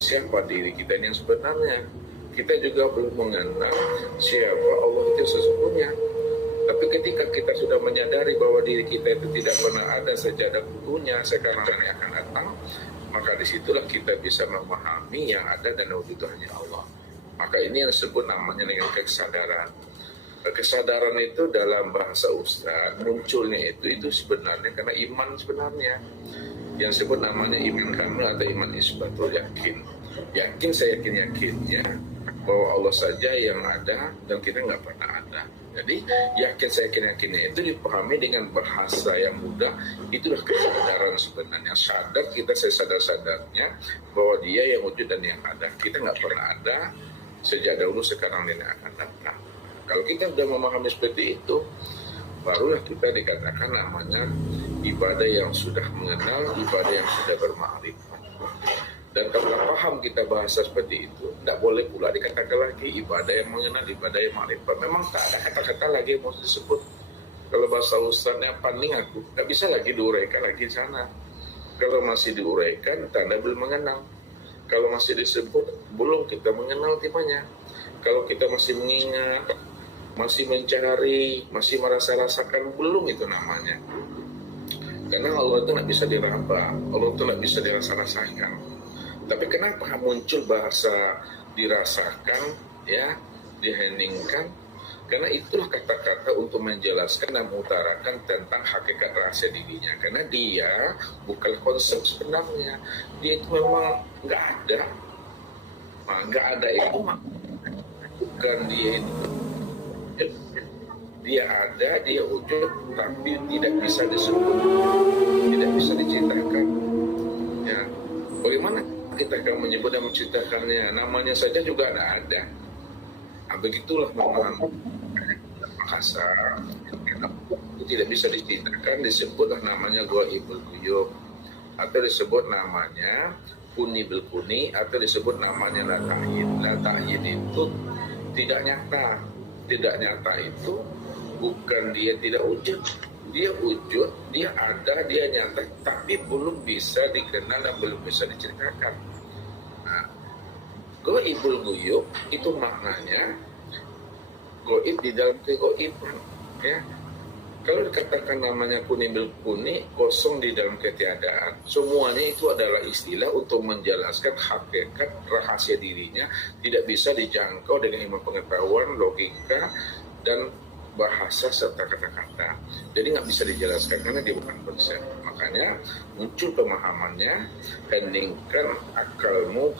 siapa diri kita yang sebenarnya. Kita juga belum mengenal siapa Allah itu sesungguhnya. Tapi ketika kita sudah menyadari bahwa diri kita itu tidak pernah ada sejak ada bukunya, sekarang dan yang akan datang, maka disitulah kita bisa memahami yang ada dan itu hanya Allah. Maka ini yang disebut namanya dengan kesadaran. Kesadaran itu dalam bahasa Ustaz munculnya itu sebenarnya karena iman sebenarnya. Yang disebut namanya iman kamil atau iman isbatul yakin. Yakin, saya yakin ya bahwa Allah saja yang ada dan kita nggak pernah ada. Jadi yakin, saya yakinnya itu dipahami dengan bahasa yang mudah. Itulah kesadaran sebenarnya. Sadar kita sesadar-sadarnya bahwa Dia yang wujud dan yang ada. Kita nggak pernah ada sejak dahulu, sekarang dan yang akan datang. Kalau kita sudah memahami seperti itu, barulah kita dikatakan namanya ibadah yang sudah mengenal, ibadah yang sudah bermakrifat. Dan karena paham kita bahasa seperti itu, tidak boleh pula dikatakan lagi ibadah yang mengenal, ibadah yang makrifat. Memang tak ada kata-kata lagi yang mau disebut. Kalau bahasa Ustaznya paling aku, tidak bisa lagi diuraikan lagi di sana. Kalau masih diuraikan, tanda belum mengenal. Kalau masih disebut, belum kita mengenal tipanya. Kalau kita masih mengingat, masih mencari, masih merasa-rasakan, belum itu namanya. Karena Allah itu tidak bisa diraba, Allah itu tidak bisa dirasa-rasakan. Tapi kenapa muncul bahasa dirasakan, ya, diheningkan? Karena itulah kata-kata untuk menjelaskan dan mengutarakan tentang hakikat rahasia dirinya. Karena dia bukan konsep sebenarnya, dia itu memang nggak ada. Nah, nggak ada itu bukan dia itu. Dia ada, dia wujud, tapi tidak bisa disebut, tidak bisa diceritakan. Ya, bagaimana kita akan menyebut dan menceritakannya? Namanya saja juga tidak ada. Nah, begitulah memahami bahasa. Itu tidak bisa diceritakan, disebutlah namanya ghaibul ghuyub, atau disebut namanya kuni bil kuni, atau disebut namanya la ta'yin. La ta'yin itu tidak nyata. Tidak nyata itu bukan dia tidak wujud, dia wujud, dia ada, dia nyata, tapi belum bisa dikenal dan belum bisa diceritakan. Nah, ghaibul ghuyub itu maknanya ghaib di dalam keghaiban, ya. Kalau dikatakan namanya kuni bil kuni, kosong di dalam ketiadaan, semuanya itu adalah istilah untuk menjelaskan hakikat rahasia dirinya, tidak bisa dijangkau dengan ilmu pengetahuan, logika, dan bahasa serta kata-kata. Jadi nggak bisa dijelaskan karena dia bukan konsep. Makanya muncul pemahamannya, heningkan akalmu.